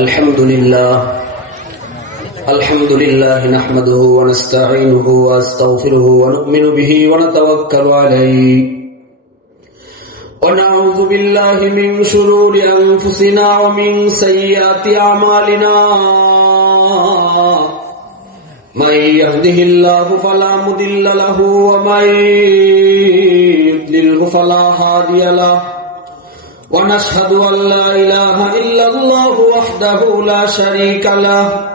الحمد لله نحمده ونستعينه ونستغفره ونؤمن به ونتوكل عليه ونعوذ بالله من شرور أنفسنا ومن سيئات أعمالنا من يهده الله فلا مضل له ومن يضلل فلا هادي له ونشهد أن لا إله إلا الله وحده لا شريك له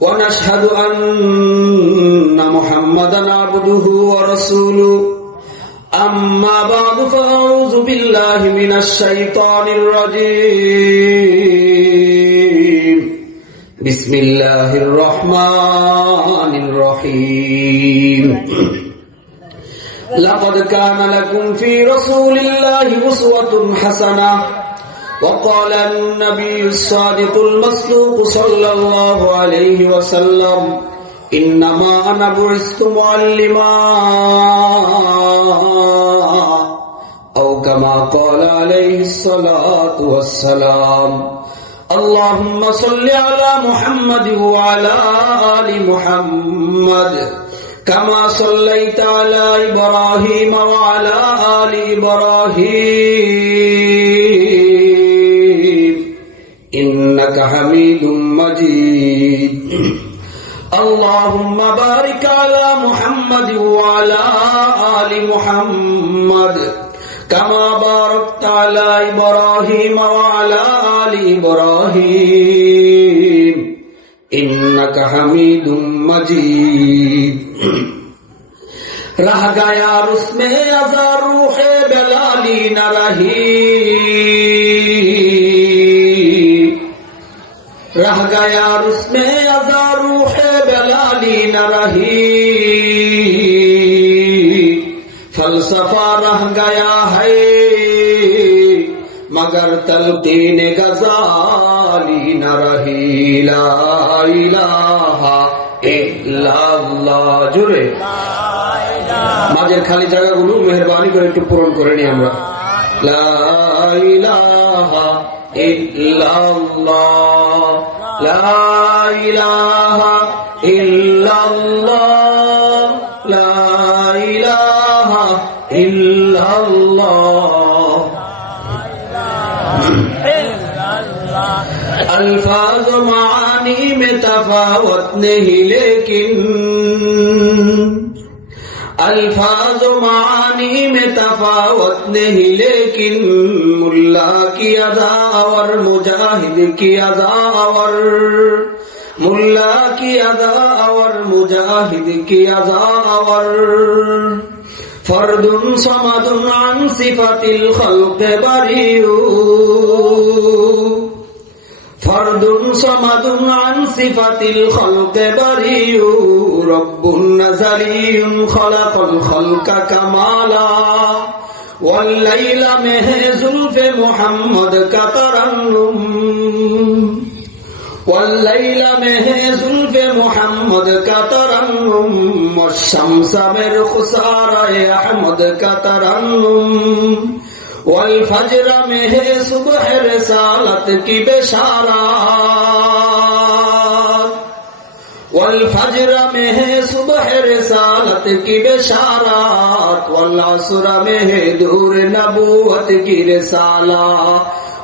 ونشهد أن محمدا عبده ورسوله أما بعد فأعوذ بالله من الشيطان الرجيم بسم الله الرحمن الرحيم لقد كان لكم في رسول الله أسوة حسنة وقال النبي الصادق المصدوق صلى الله عليه وسلم إنما أنا بعثت معلما أو كما قال عليه الصلاة والسلام اللهم صل على محمد وعلى آل محمد كما صليت على إبراهيم وعلى آل إبراهيم إنك حميد مجيد اللهم بارك على محمد وعلى آل محمد كما باركت على إبراهيم وعلى آل إبراهيم إنك حميد مجيد रह गया उसमें अज़ार रूहे बेलाली न रही रह गया उसमें अज़ार रूहे बेलाली न रही फलसफा रह गया है मगर तलकीन गज़ाली न रही ला इलाहा इल्लल्लाह जुरे মাঝের খালি জায়গাগুলো মেহেরবানি করে একটু পূরণ করে নিই আমরা লা ইলাহা ইল্লাল্লাহ লা ইলাহা ইল্লাল্লাহ লা ইলাহা ইল্লাল্লাহ अल्फाज मानी में तफावत नहीं लेकिन अल्फाज मानी में तफावत नहीं लेकिन मुल्ला की अदा और मुजाहिद की अदा और मुल्ला की अदा और मुजाहिद की अदा और फर्दुन समदुन अन सिफतिल खल्क़ बरीउ फर्दुन समदुन अन सिफतिल खल्क़ बरीउ रब्बुन नज़रियुन खलक़ल खल्क़ कमाला वल्लैला में है ज़ुल्फ़े मोहम्मद का तरन्नुम वल्लैला में है ज़ुल्फ़े मोहम्मद का तरन्नुम वश्शम्स में रुख़सारे अहमद का तरन्नुम वल्फज्र में है सुबह रिसालत की बेशारत वल्फज्र में है सुबह रिसालत की बेशारत वल्अस्र में है दूर नबूवत की रिसाला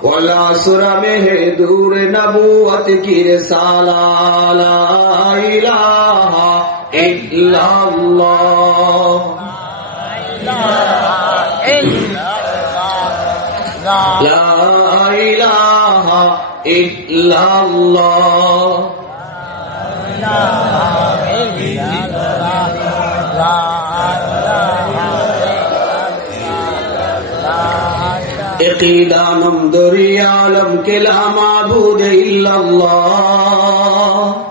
वल्अस्र में है दूर नबूवत की रिसाला ला इलाहा इल्लल्लाह لا إله إلا الله اقیدانم دری عالم کے لا معبود الا اللہ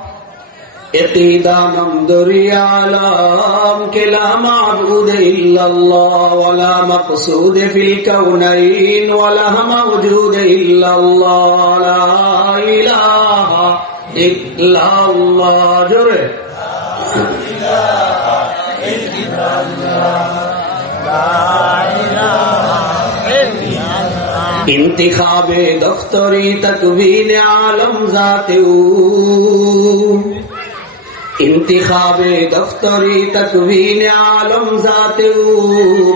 اقیدانم دری عالم کے لا معبود الا اللہ ولا مقصود فی الکونین ولا موجود الا اللہ لا الہ الا اللہ جرے لا الہ الا اللہ لا الہ الا اللہ इंतिखाबे दफ्तरी तकवीन आलम जातेऊ इंतिखाबे दफ्तरी तकवीन आलम जातेऊ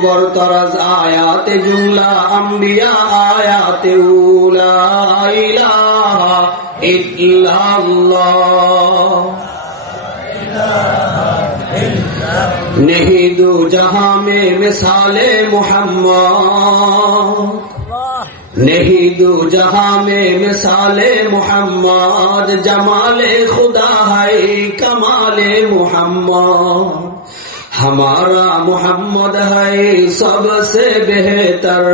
बरतरज आयात जुमला अंबिया आयातेऊ ला इलाहा इल्लल्लाह नहीं दो जहां में मिसाले मोहम्मद नहीं दो जहां में मिसाले मोहम्मद जमाले खुदा है कमाले मोहम्मद हमारा मोहम्मद है सबसे बेहतर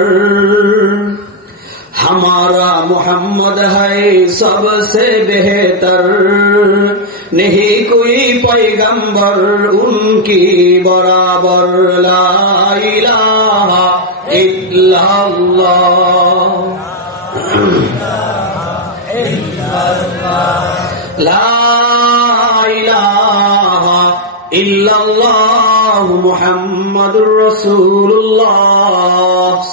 हमारा मोहम्मद है सबसे बेहतर नहीं कोई पैगंबर उनकी बराबर ला इलाहा इल्लल्लाह ला इलाहा इल्लल्लाह मुहम्मदुर रसूलुल्लाह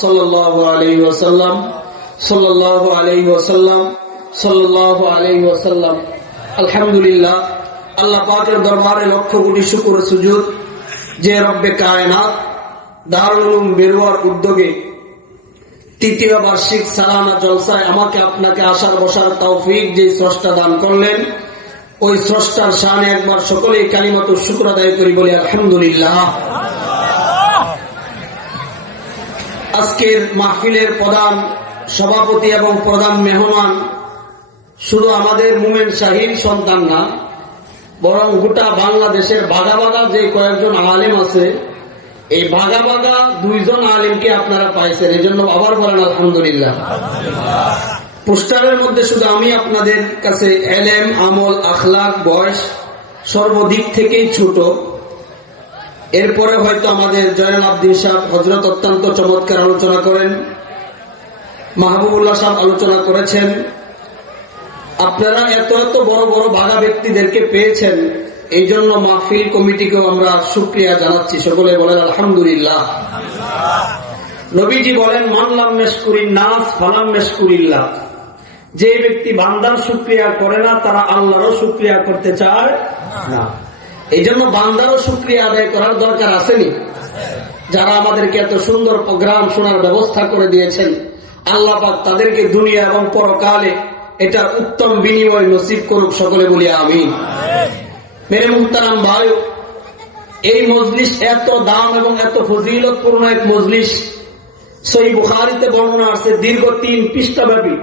सल्लल्लाहु अलैहि वसल्लम सल्लल्लाहु अलैहि वसल्लम सल्लल्लाहु अलैहि वसल्लम। আলহামদুলিল্লাহ, আল্লাহ পাকের দরবারে লক্ষ কোটি শুকর ও সুজুদ যে রব্বে কায়নাত দারুল উলুম বেরওয়ার উদ্যোগে তৃতীয় বার্ষিক সালানা জলসায় আমাকে আপনাকে আসার বসার তৌফিক যে স্রষ্টা দান করলেন, ওই স্রষ্টার শানে একবার সকলেই কালিমাতুশ শুকর আদায় করি বলি আলহামদুলিল্লাহ। আজকের মাহফিলের প্রধান সভাপতি এবং প্রধান মেহমান শুধু আমাদের মোমেন শাহীর সন্তান না, বরং গোটা বাংলাদেশের বাগা বাগা যে কয়েকজন আলেম আছে, এই বাগা বাগা দুইজন আলেমকে আপনারা পাইছেন, এই জন্য আবার বলেন আলহামদুলিল্লাহ। পোস্টারের মধ্যে শুধু আমি আপনাদের কাছে এলেম, আমল, আখলাক, বয়স সর্বদিক থেকেই ছোট। এরপরে হয়তো আমাদের জয়নাল আবদিন সাহেব হযরত অত্যন্ত চমৎকার আলোচনা করেন, মাহবুবুল্লাহ সাহেব আলোচনা করেছেন। আপনারা এত এত বড় বড় বাঘা ব্যক্তিদেরকে পেয়েছেন, এই জন্য মাহফিল কমিটিকেও আমরা শুকরিয়া জানাচ্ছি। সকলে বলেন আলহামদুলিল্লাহ। নবীজি বলেন, মান লাম ইয়াশকুরিন নাস ফালাম ইয়াশকুরিল্লাহ। যে ব্যক্তি বান্দার শুকরিয়া করে না, তারা আল্লাহরও শুকরিয়া করতে চায় না। এই জন্য বান্দারও শুকরিয়া আদায় করার দরকার আসেনি। যারা আমাদেরকে এত সুন্দর প্রোগ্রাম শোনার ব্যবস্থা করে দিয়েছেন, আল্লাহ পাক তাদেরকে দুনিয়া এবং পরকালে এটা উত্তম বিনিময় নসিব করুক। সকলে বলি আমিন। মেরে মুহতারাম ভাই, এই মজলিস এত দাম এবং এত ফজিলতপূর্ণ এক মজলিস। সহিহ বুখারীতে বর্ণনা আছে, দীর্ঘ 3 পৃষ্ঠাব্যাপী